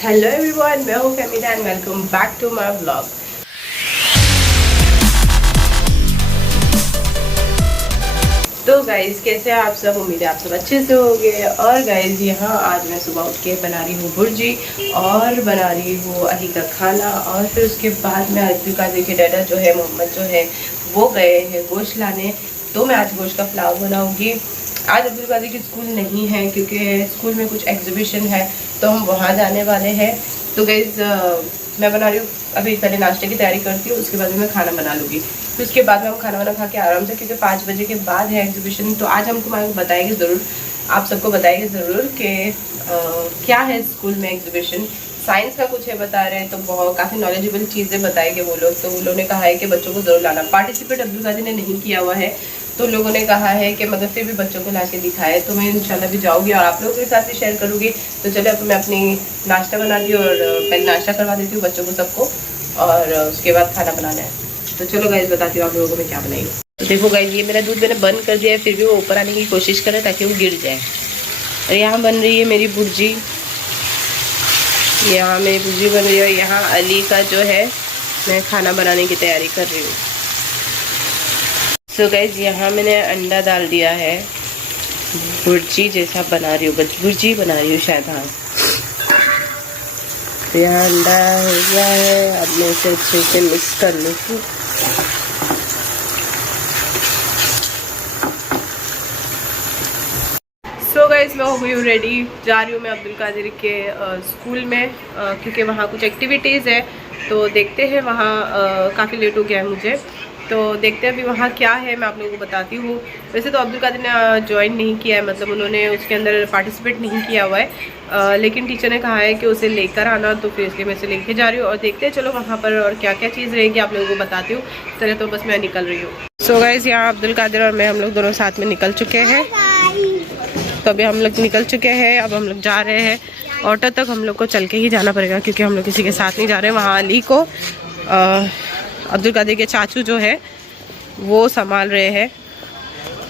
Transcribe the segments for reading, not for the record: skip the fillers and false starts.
Hello everyone, मैं हूँ फैमिला and welcome back to my vlog. तो गाइज कैसे हैं आप सब? उम्मीद है आप सब अच्छे से होंगे। और गाइज यहाँ आज मैं सुबह उठ के बना रही हूँ भुर्जी और बना रही हूँ अली का खाना। और फिर उसके बाद मैं अब्दुल कादिर के डैडा जो है मोहम्मद जो है वो गए हैं गोश्त लाने, तो मैं आज गोश्त का पुलाव बनाऊँगी। आज अब्दुल कादिर की स्कूल नहीं है क्योंकि स्कूल में कुछ एग्जीबिशन है, तो हम वहाँ जाने वाले हैं। तो गाइज मैं बना रही हूँ, अभी पहले नाश्ते की तैयारी करती हूँ, उसके बाद में मैं खाना बना लूँगी। फिर उसके बाद में हम खाना वाना खा के आराम से, क्योंकि 5 बजे के बाद है एग्जीबिशन। तो आज हम तुम्हारे बताएंगे ज़रूर, आप सबको बताएंगे ज़रूर कि क्या है स्कूल में एग्जीबिशन। साइंस का कुछ है बता रहे हैं, तो बहुत काफ़ी नॉलेजेबल चीज़ें बताएंगे वो लोग। तो वो लोगों ने कहा है कि बच्चों को ज़रूर लाना। पार्टिसिपेट अब्दुल कादिर ने नहीं किया हुआ है, तो लोगों ने कहा है कि मगर फिर भी बच्चों को ला के दिखाए। तो मैं इंशाल्लाह भी जाऊँगी और आप लोगों के साथ भी शेयर करूँगी। तो चलो अब मैं अपनी नाश्ता बनाती हूँ और पहले नाश्ता करवा देती हूँ बच्चों को सबको, और उसके बाद खाना बनाना है। तो चलो गाइस बताती हूँ आप लोगों को मैं क्या बनाएंगी। तो देखो गाइस, ये मेरा दूध मैंने बंद कर दिया है, फिर भी वो ऊपर आने की कोशिश कर रहा है ताकि वो गिर जाए। और यहाँ बन रही है मेरी भुर्जी, यहाँ मेरी भुर्जी बन रही है। यहाँ अली का जो है मैं खाना बनाने की तैयारी कर रही हूँ। सो गाइस यहाँ मैंने अंडा डाल दिया है, भुर्जी जैसा बना रही हूँ, भुर्जी बना रही हूँ शायद। हाँ, तो यहाँ अंडा हो गया है, अब मैं इसे अच्छे से मिक्स कर लूँगी। सो गाइस मैं हो गई हूँ रेडी, जा रही हूँ मैं अब्दुल कादिर के स्कूल में, क्योंकि वहाँ कुछ एक्टिविटीज़ है। तो देखते हैं, वहाँ काफ़ी लेट हो गया है मुझे, तो देखते हैं अभी वहाँ क्या है, मैं आप लोगों को बताती हूँ। वैसे तो अब्दुल कादिर ने ज्वाइन नहीं किया है, मतलब उन्होंने उसके अंदर पार्टिसिपेट नहीं किया हुआ है, लेकिन टीचर ने कहा है कि उसे लेकर आना, तो फिर इसलिए मैं इसे लेके जा रही हूँ। और देखते हैं चलो वहाँ पर और क्या क्या चीज़ रहेगी आप लोगों को बताती हूँ। चले तो बस मैं निकल रही हूँ। सो गाइस यहाँ अब्दुल कादिर और मैं, हम लोग दोनों साथ में निकल चुके हैं। तो अभी हम लोग निकल चुके हैं, अब हम लोग जा रहे हैं। ऑटो तक हम लोग को चल के ही जाना पड़ेगा, क्योंकि हम लोग किसी के साथ नहीं जा रहे हैं। वहाँ अली को अब्दुल कादिर के चाचू जो है वो संभाल रहे हैं,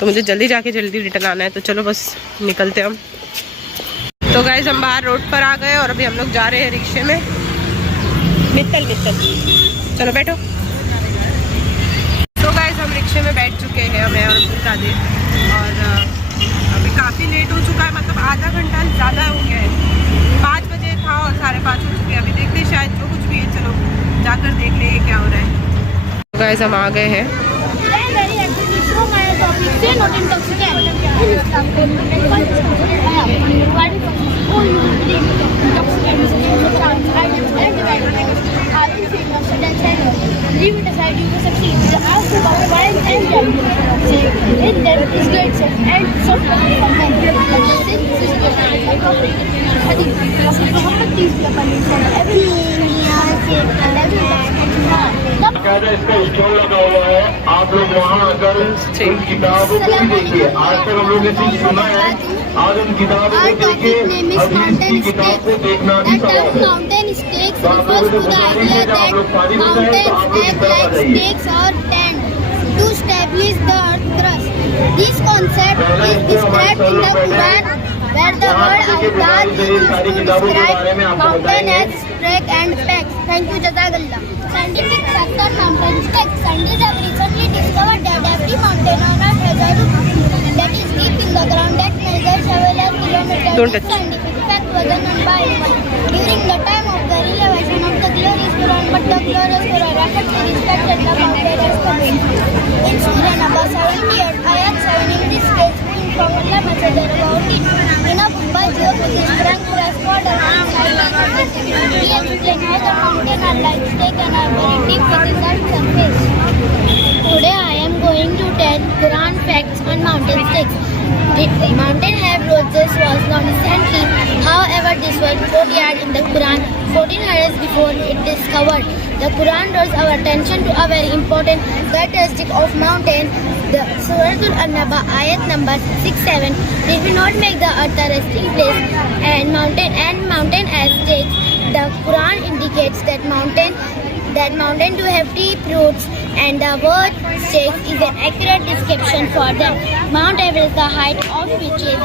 तो मुझे जल्दी जाके जल्दी रिटर्न आना है। तो चलो बस निकलते हम। तो गाइस हम बाहर रोड पर आ गए और अभी हम लोग जा रहे हैं रिक्शे में। मित्तल चलो बैठो। तो गाइस हम रिक्शे में बैठ चुके हैं, मैं और अब्दुल कादिर, और अभी काफ़ी लेट हो चुका है, मतलब आधा घंटा ज़्यादा हो गया है। 5 बजे था और 5:30 हो चुके हैं। अभी देखते हैं, शायद जो कुछ भी है, चलो जाकर देख लेंगे क्या हो रहा है। तो गाइस हम आ गए हैं। इसका स्टॉल लगा हुआ है, आप लोग वहाँ आकर उन किताबों को भी देखिए। आज तक हम लोग ने सिर्फ सुना है, आज उन किताबों को देखिए, अभी इसकी किताब को देखना भी सवाल है। Mountain stakes refers to the idea that mountains act like stakes or tent to establish the earth crust. This concept is described in the Quran, where the word awtad is used to describe mountain as trek and peaks. Thank you, Jazakallah. Scientific fact on mountain stakes. Scientists have recently discovered that every mountain on Earth has a root that is deep in the ground that measures several kilometers. This scientific fact was known by during the time of the revelation of the glorious Quran, but the glorious Quran rapidly respected the mountain as the in Surah Naba 78, Ayat 7, in this case, from Allah Messenger about it. In a book by geophysicist Frank Presswater, he explained how the mountains are like stakes and are very deep within the surface. Today I am going to tell Quran facts on mountain stakes. The mountain have roses was known recently. However, this was quoted in the Quran 1400 before it discovered. The Quran draws our attention to a very important characteristic of mountain. The Surah An-Naba ayat number 6-7. Did we not make the earth a resting place and mountain as stakes? The Quran indicates that mountain do have deep roots and the word stakes is an accurate description for them. Mount Everest, the height of which is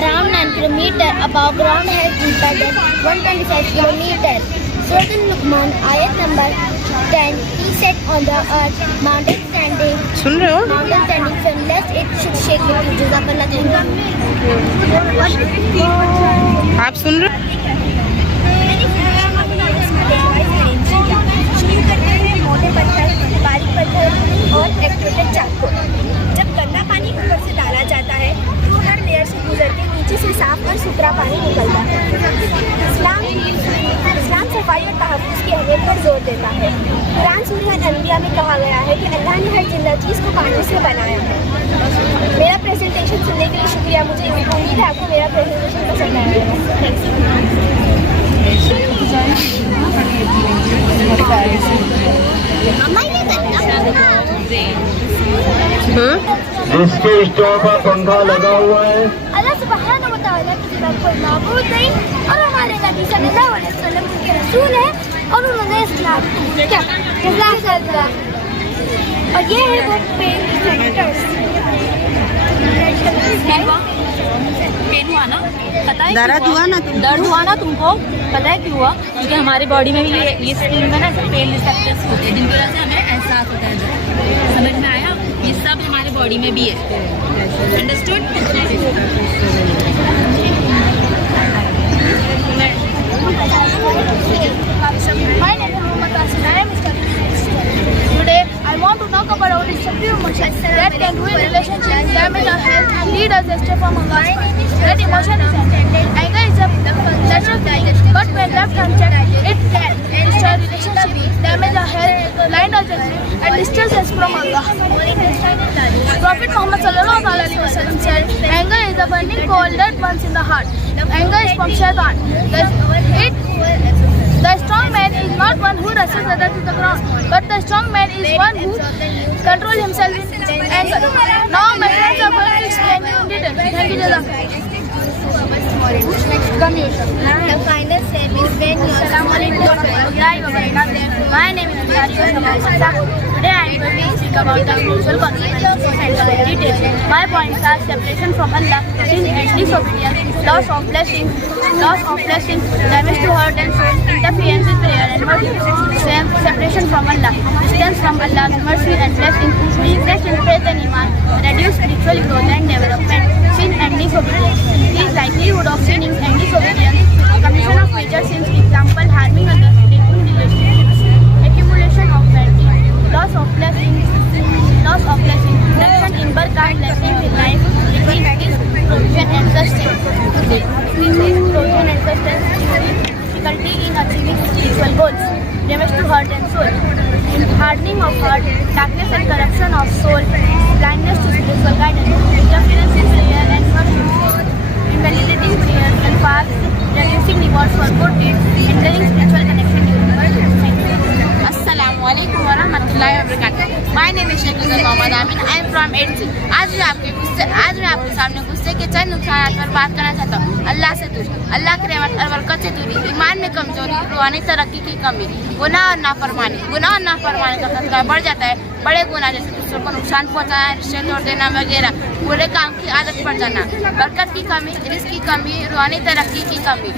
around 9 km above ground, has deeper than 125 km. Surah Luqman, ayat number 10, he said on the earth, mountain standing firmless, it should shake with you. Jazakallah khair. आप सुन रहे मोटे पत्थर, बारीक पत्थर और एक्सट्रूडेड चाकू। जब गंदा पानी ऊपर से डाला जाता है तो हर लेयर से गुजर के नीचे से साफ और सुथरा पानी निकलता है। इस्लाम सफाई और तहफ़्फ़ुज़ की अहमियत पर जोर देता है। कुरान सूरह अल-अंबिया में कहा गया है कि अल्लाह ने हर जिंदा चीज़ को पानी से बनाया है। मेरा प्रेजेंटेशन सुनने के लिए शुक्रिया। मुझे उम्मीद है आपको मेरा प्रेजेंटेशन पसंद आएगा। जिसके स्टोव पर पंखा लगा हुआ है। अल्लाह सुब्हानहू व तआला की सिवा कोई माबूद नहीं और हमारे नबी सल्लल्लाहु अलैहि वसल्लम उनके रसूल हैं और उन्होंने इस्लाम दिया। और ये है वो पेन सेक्टर्स। पेन हुआ ना, पता है दर्द हुआ ना दर्द हुआ ना तुमको? पता है क्यों हुआ? क्योंकि हमारी बॉडी में भी ये स्किन में ना पेन रिसेप्टर्स होते हैं जिनकी वजह से हमें एहसास होता है। समझ में आया? ये सब हमारी बॉडी में भी है। Understood? Today, I want to talk about our destructive emotions that can ruin relationships, damage our health, and lead us astray from Allah. That emotion is anger. Anger is a natural thing, but when left unchecked, it can destroy relationships, damage our health, blind our judgment, and distance us from Allah. Prophet Muhammad sallallahu alaihi wasallam said, "Anger is a burning coal that burns in the heart. Anger is from Shaitan. The strong man is not one who wrestles others to the ground, but the strong man is one who controls himself in anger." Now my friends are going to explain you in detail. Thank you, Jazak. Come here, sir. The final step is when you are My name is Today I am going to speak about the social consequences of anger in detail. My points are separation from Allah, sin and disobedience, loss of blessings, damage to heart and soul, interference with prayer and worship, separation from Allah, distance from Allah's mercy and blessings, weakness in faith and iman, reduced spiritual growth and development, sin and disobedience, increased likelihood of sinning and disobedience, commission of major sins, example harming others, breaking relationships, accumulation of vanity, loss of blessings, reduction in birth and blessings in life, decrease provision and sustenance, difficulty in achieving spiritual goals, damage to heart and soul, hardening of heart, darkness and corruption of soul, blindness to spiritual guidance, interference in prayer and worship, invalidating prayers and fasts, reducing rewards for good deeds, hindering spiritual connection during worship. Assalamualaikum warahmatullahi wabarakatuh. My name is Sheikh Mohammad Amin. I am from 8th. आज मैं आपके सामने गुस्से के चंद नुकसान पर बात करना चाहता हूँ। अल्लाह से दूरी, अल्लाह की रहमत और बरकत से दूरी, ईमान में कमजोरी, रूहानी तरक्की की कमी, गुनाह और नाफरमानी का खतरा बढ़ जाता है। बड़े गुनाह जैसे दूसरों को नुकसान पहुँचाना, रिश्ते तोड़ देना वगैरह, बुरे काम की आदत पड़ जाना, बरकत की कमी, रिस्क की कमी, रूहानी तरक्की की कमी,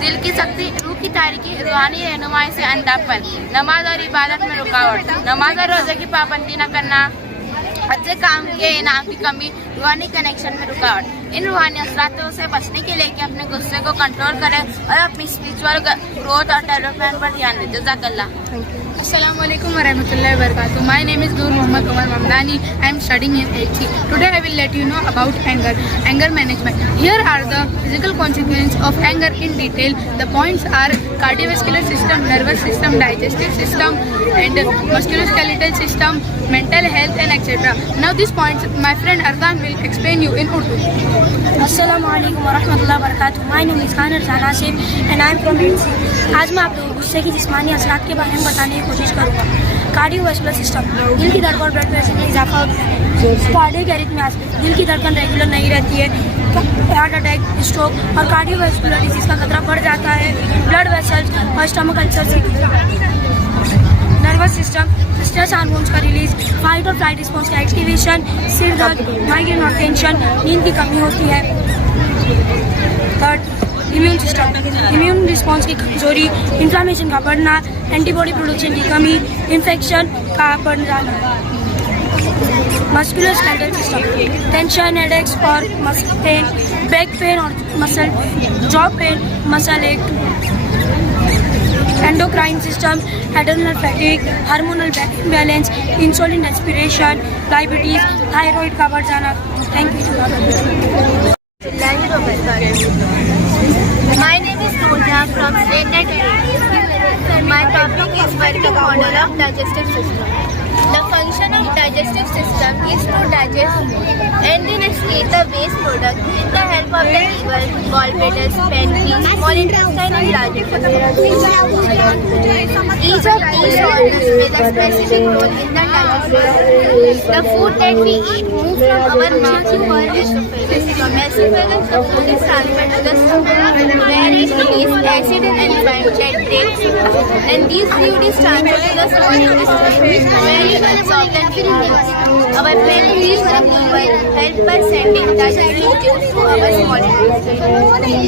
दिल की सख्ती, रूह की तारीकी, रूहानी रहनुमाई से अंधापन, नमाज और इबादत में रुकावट, नमाज और रोजे की पाबंदी न करना, अच्छे काम के इनाम की कमी, रूहानी कनेक्शन में रुकावट। इन रूहानी असरातों से बचने के लिए कि अपने गुस्से को कंट्रोल करें और अपनी स्पिरिचुअल ग्रोथ और डेवलपमेंट पर ध्यान दें। जज़ाकल्लाह। Assalamualaikum warahmatullahi wabarakatuh. My name is Nur Muhammad Umar Mamdani. I am studying in 8th. Today I will let you know about anger management. Here are the physical consequences of anger in detail. The points are cardiovascular system, nervous system, digestive system and musculoskeletal system, mental health and etc. Now these points my friend Ardan will explain you in Urdu. Assalamualaikum warahmatullahi wabarakatuh. My name is Khan Arzan Asif and I am from 8th. आज मैं आप लोगों को गुस्से की जिस्मानी असरात के बारे में बताने की कोशिश करूँगा। कार्डियोवैस्कुलर सिस्टम, दिल की धड़कन और ब्लड प्रेशर में इजाफा होता है। कार्डियक एरिथमियाज, दिल की धड़कन रेगुलर नहीं रहती है। हार्ट अटैक, स्ट्रोक और कार्डियोवैस्कुलर डिजीज का खतरा बढ़ जाता है। ब्लड वेसल्स और स्टमक अल्सर से नर्वस सिस्टम, स्ट्रेस हार्मोन्स का रिलीज, फाइट और फ्लाइट रिस्पॉन्स का एक्टिवेशन, सिर दर्द, माइग्रेन और टेंशन, नींद की कमी होती है। Third, immune system, immune response की कमजोरी, इन्फ्लामेशन का बढ़ना, एंटीबॉडी प्रोडक्शन की कमी, इन्फेक्शन का बढ़ जाना। Muscular skeletal system, tension, headaches और मसल पेन, बैक पेन और मसल जॉ पेन, मसल एक। Endocrine system, adrenal fatigue, hormonal balance, insulin respiration, diabetes, thyroid का बढ़ जाना। Thank you. My name is Noorja from Statenet. My topic is working model of digestive system. The function of digestive system is to digest and then excrete the waste product with the help of the liver, gallbladders, pancreas, small intestine and large intestine. Each of these organs plays a specific role in the digestion. The food that we eat moves from our mouth to our esophagus. From esophagus, the food is transferred to the stomach, where it releases acid and enzymes that breaks it. And these fluid is transferred to the small intestine, where it absorbs and filters. Our pancreas and liver help by sending digestive juice to our small intestine.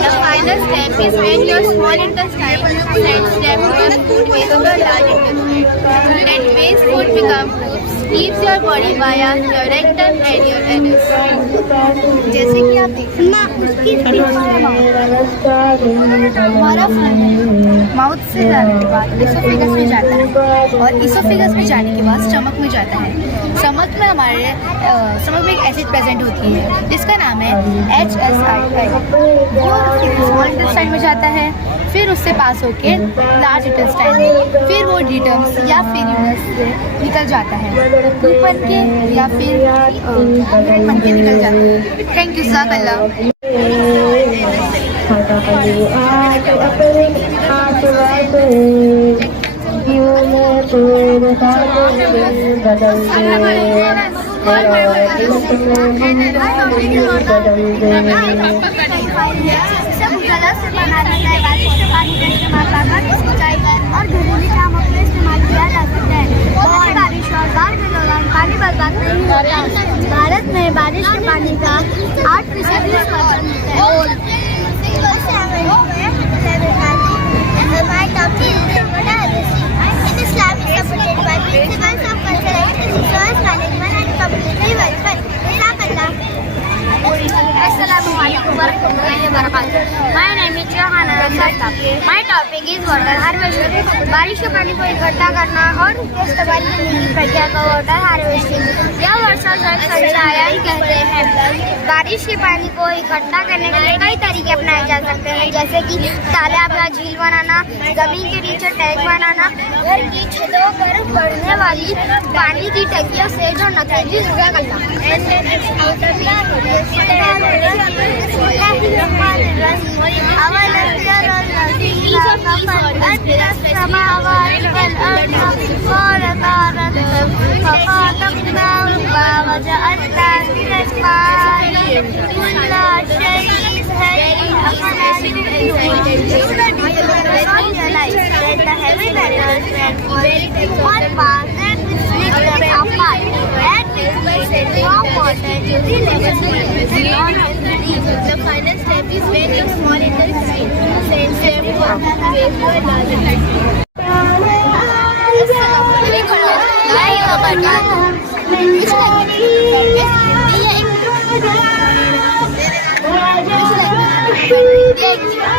The final step is when your small intestine sends them to the food waste to the large intestine. That waste food becomes food, leaves your body via your rectum and your anus. जैसे कि आप देख हमारा माउथ से जाने के बाद इसोफेगस में जाता है और इसोफेगस में जाने के बाद स्टमक में जाता है। स्टमक में हमारे स्टमक में एक एसिड प्रेजेंट होती है जिसका नाम है HSI। वो स्मॉल इंटेस्टाइन में जाता है, फिर उससे पास होके लार्ज इंटेस्टाइन में, फिर वो डिटम्स या फिर यूनस से निकल जाता है, धूप बन के या फिर बन के निकल जाता है। थैंक यू जज़ाकल्लाह। गलत से बनाना है, बारिश के पानी का इस्तेमाल कर सिंचाई और घरेलू कामों में इस्तेमाल किया जा सकता है। बारिश और बाढ़ के दौरान पानी बर्बाद नहीं होता। भारत में बारिश के पानी का 8% My name is Johanna Rasta. My topic is water harvesting. बारिश के पानी को इकट्ठा करना और इस्तेमाल करने की प्रक्रिया को वाटर हार्वेस्टिंग या वर्षा जल संचयन कहते हैं। बारिश के पानी को इकट्ठा करने के लिए कई तरीके अपनाए जा सकते हैं, जैसे कि तालाब या झील बनाना, जमीन के नीचे टैंक बनाना, घर की छतों पर पड़ने वाली पानी की टंकियों से जो नकली जुड़ा करना। The final step is when your small intestine sends them to waste to a large intestine.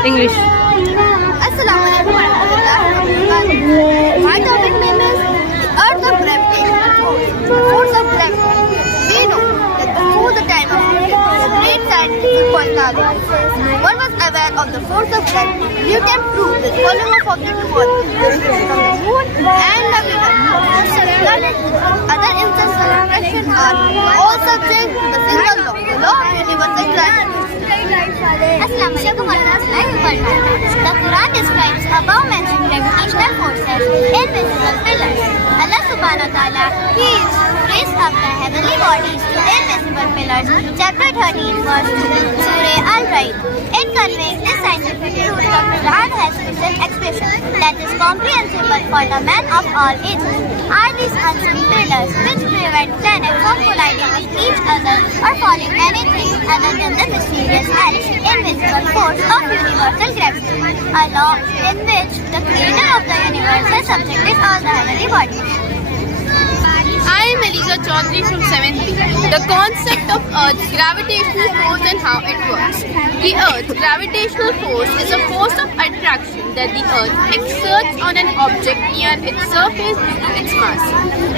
English. Assalamualaikum warahmatullahi wabarakatuh. My topic name is Earth of Gravity. Force of gravity. We know that before the time of the great scientific Pythagoras was aware of the force of gravity. You can prove the following of object molecules from the moon and the Venus. Other instances of attraction are all subject to the single law, the law of universal gravity. Assalamualaikum warahmatullahi wabarakatuh. The Quran describes above mentioned gravitational forces invisible pillars. Allah subhanahu wa ta'ala, He raised up the heavenly bodies to invisible pillars. Chapter 13 verse 2, Surah Al-Ra'd. It conveys this scientific truth. The Quran has special expression that is comprehensible for the men of all ages. Are these unseen pillars which prevent planets from colliding with each other or falling anything other than the mysterious and invisible force of universal gravity, a law in which the creator of the universe has subjected all the heavenly bodies. I am Eliza Chaudhary from 7th B. The concept of Earth's gravitational force and how it works. The Earth's gravitational force is a force of attraction that the Earth exerts on an object near its surface due to its mass.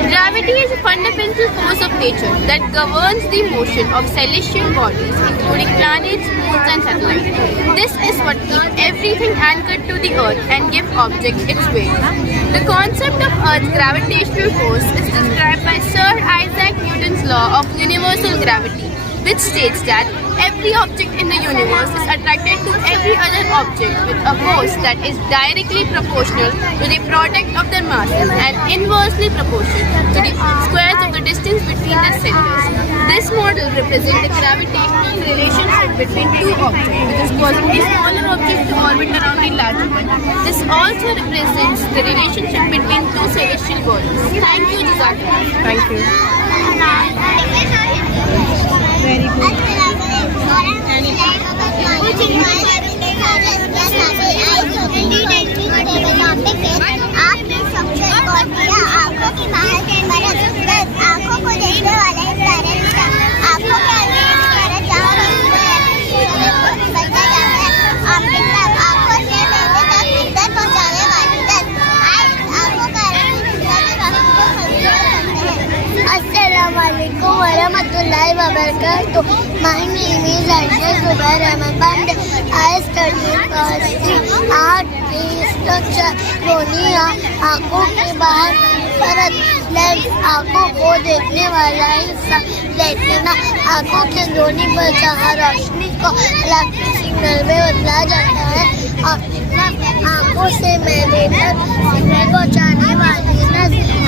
Gravity is a fundamental force of nature that governs the motion of celestial bodies, including planets, moons and satellites. This is what keeps everything anchored to the Earth and gives objects its weight. The concept of Earth's gravitational force is described by Sir Isaac Newton's law of universal gravity, which states that every object in the universe is attracted to every other object with a force that is directly proportional to the product of their masses and inversely proportional to the squares of the distance between their centers. This model represents the gravitational relationship between two objects, which is causing the smaller object to orbit around the larger one. This also represents the relationship between two celestial bodies. Thank you, Jazakallah. Thank you. Very good. आपने सबसे गौर किया आंखों की बाहर के मरज दस आंखों को देखने वाला इस तारे आंखों के अंदर बनता जाता है आपके सब आंखों से मैंने तक इज्जत पहुँचाने वाली दस आज आंखों का Assalamualaikum warahmatullahi wabarakatuh. My name is Aisha Zubair Ahmed Bande. I study class 3 art structure. रोनिया आंखों के बाहर परत लेंस आंखों को देखने वाला हिस्सा लेटिना आंखों के रोनी पर जहाँ रोशनी को इलेक्ट्रिक सिग्नल में बदला जाता है आंखों से मैंने सिग्नल पहुँचाने वाली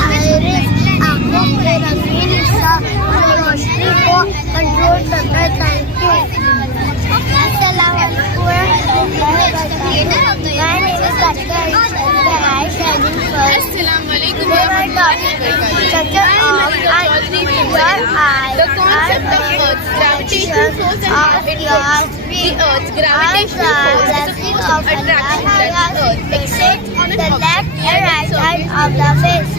आइरिस आंखों के रंगीन हिस्सा जो रोशनी को कंट्रोल करता है thank you The concept of Earth's gravitational force and how it works. The Earth's gravitational force is a force of attraction that the Earth exerts on an object near its surface.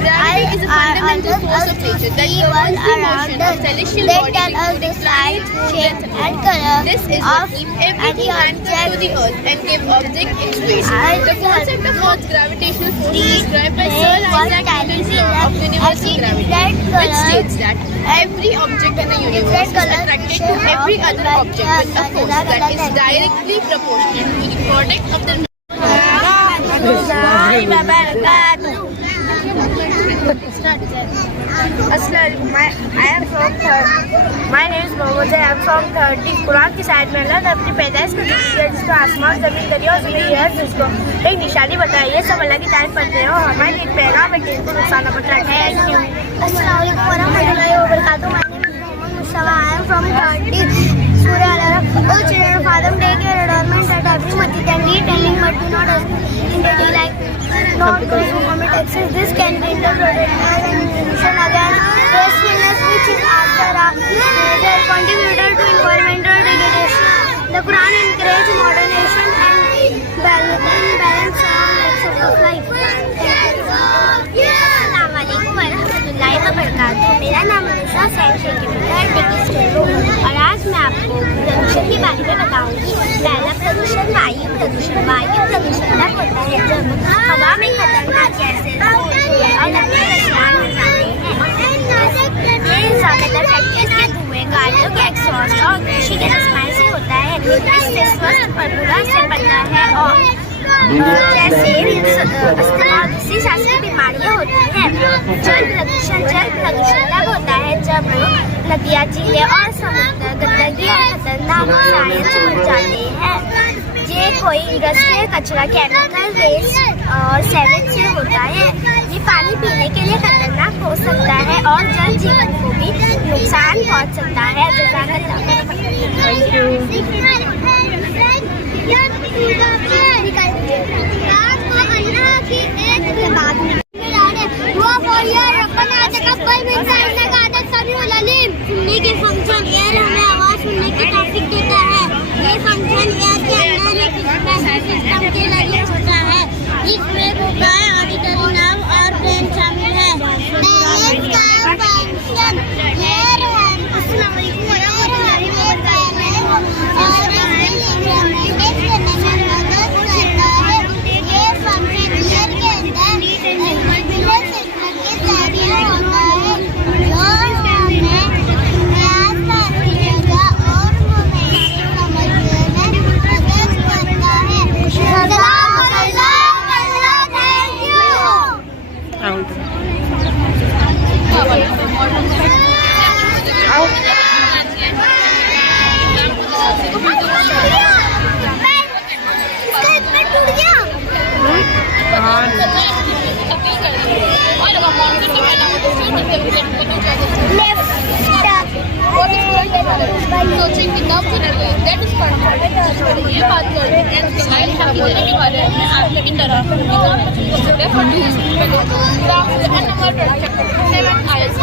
Gravity is a fundamental force of nature that governs the motion of celestial bodies, including planets, moons, and stars. This is what keeps everything anchored to the Earth and gives objects its weight. The concept of Earth's gravitational force is described by Sir Isaac Newton's law of universal gravity, which states that every object in the universe is attracted to every other object with a force that is directly proportional to the product of their My name is Mohammed. I am from 30. कुरान की साइड में अल्लाह ने अपनी पैदाइश को दिया जिसको आसमान जमीन दरिया और ज़मीन है जिसको एक निशानी बताई ये सब अल्लाह की तारीफ करते हो हमारे लिए पैगाम है कि इनको नुकसान न पहुंचाए थैंक यू अस्सलाम वालेकुम वरहमतुल्लाहि वबरकातुहू My name is Mohammed Mustafa. I am from 30. Surah Al-Araf. All children of Adam take your adornment at every masjid and read telling but do not ask in the day like not those who commit excess. This can be interpreted as an inhibition against wastefulness which is after a major contributor to environmental degradation. The Quran encourages moderation and balance around aspects of life. Assalamualaikum warahmatullahi wabarakatuh. मेरा नाम अनिसा सैन शेख है और आज मैं आपको प्रदूषण के बारे में बताऊंगी पहला प्रदूषण वायु प्रदूषण तब होता है जब हवा में खतरनाक गैसें और लकड़ी का इस्तेमाल हो जाते हैं ये ज़्यादातर फैक्ट्रीज के धुएं गाड़ियों के एग्जॉस्ट और कृषि के रसायन से होता है इससे स्वास्थ्य पर बुरा असर पड़ता है और जैसे इस्तेमाल किसी शास्त्रीय बीमारियाँ होती हैं जल प्रदूषण तब होता है जब नदियाँ झीलें और समुद्र गंदगी और खतरनाक रसायन से भर जाते हैं ये कोई इंडस्ट्रियल कचरा केमिकल वेस्ट और सेवेज से होता है ये पानी पीने के लिए खतरनाक हो सकता है और जल जीवन को भी नुकसान पहुंच सकता है जज़ाकल्लाह सोचें कि कब दैट इज पढ़ ये बात कर रहे हैं कि लाइफ का कितने भी बारे में आप की तरह एग्जाम को सकते हैं फॉर दिस नंबर 7 I7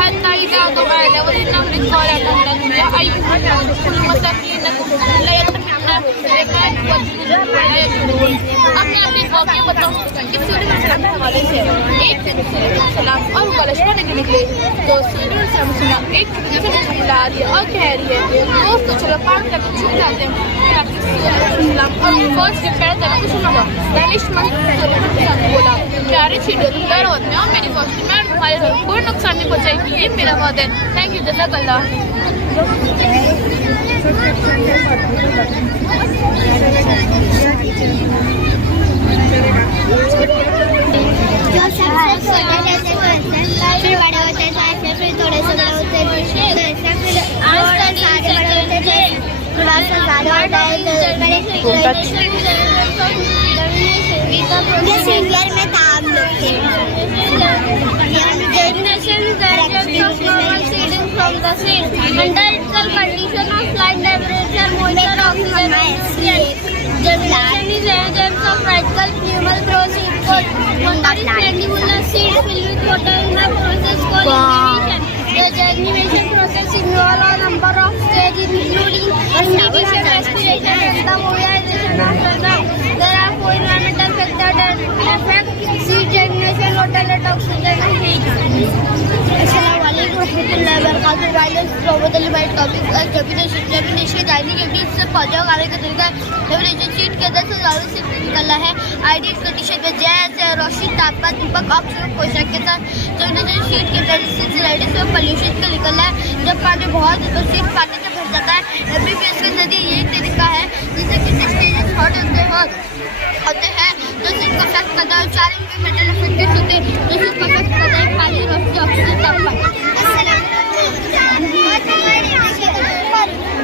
حتى إذا ضبعنا وإنه لقال لهم يا أيها الناس كل مساكين لا يتمنى لكان وجود لا يجدون अपने अपने वाक्य बताओ कि सूर्य सलाम हमारे से एक दिन सूर्य सलाम और कलश पढ़ने के निकले तो सूर्य सलाम एक दूसरे से बुला रही है और कह रही है दोस्तों चलो पार्क तक छूट जाते हैं ताकि सूर्य सलाम और फर्स्ट डे पहले तक कुछ ना दानिश मंद सूर्य बोला प्यारे छीटो तुम डर होते हो मेरी फर्स्ट मैं तुम्हारे घर कोई नुकसान नहीं पहुंचाएगी ये मेरा वादा है थैंक यू जज़ाकल्लाह फिर बड़े होते हैं फिर थोड़े से बड़े होते हैं फिर थोड़ा सा ज़्यादा होता है सिंगर में काम लोग from the seed under its condition of slight temperature, moisture, oxygen. Germination is agents of radical pneumal growth input. Water is glandular seed filled with water in a process called germination. The germination process involves a number of stages including incubation, respiration, and the mobilization of sunlight. There are 4 environmental factors that affect seed germination: water, light, oxygen, and heat. जानने के बीच से पौधे उगाने का तरीका revolution seat के अंदर से ज़रूर से निकला है आइडियल कंडीशन में जैसे रोशनी तापमान दीपक ऑक्सीजन पोषक के साथ रेवोल्यूशन सीट के रेडियस में पोल्यूशन का निकला है जब पानी बहुत सीट पानी से भर जाता है एमबीबीएस के जरिए यही तरीका है जिससे कि स्टेजेस हॉट होते हैं जो सीट को इफेक्ट करता है 4 मेटल इफेक्टेड होते हैं जो सीट को इफेक्ट करता है पानी रोशनी ऑक्सीजन तापमान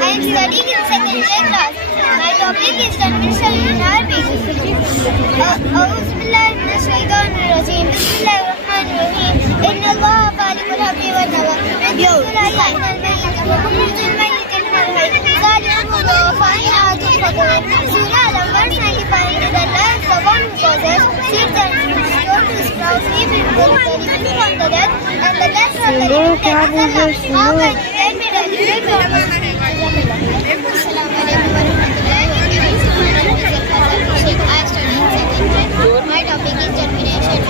I am studying in second class. My topic is generation in Arabic. أعوذ بالله من الشيطان الرجيم. بسم الله الرحمن الرحيم. إن الله خالق الحب والنوى. يذكر الحي من الميت ويخرج الميت من الحي. ذلك هو فائدة الفضل. Surah Al-Anfal 95. The Lord is the one who causes seeds and restores to sprout even from the living from the dead and the dead from the living. How can you tell me that you live from the My topic is germination.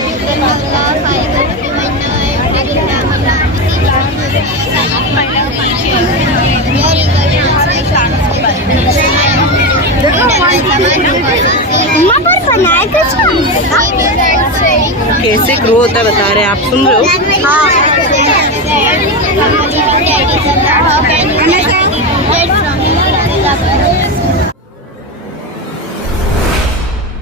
कैसे ग्रो होता है बता रहे हैं आप सुन रहे हो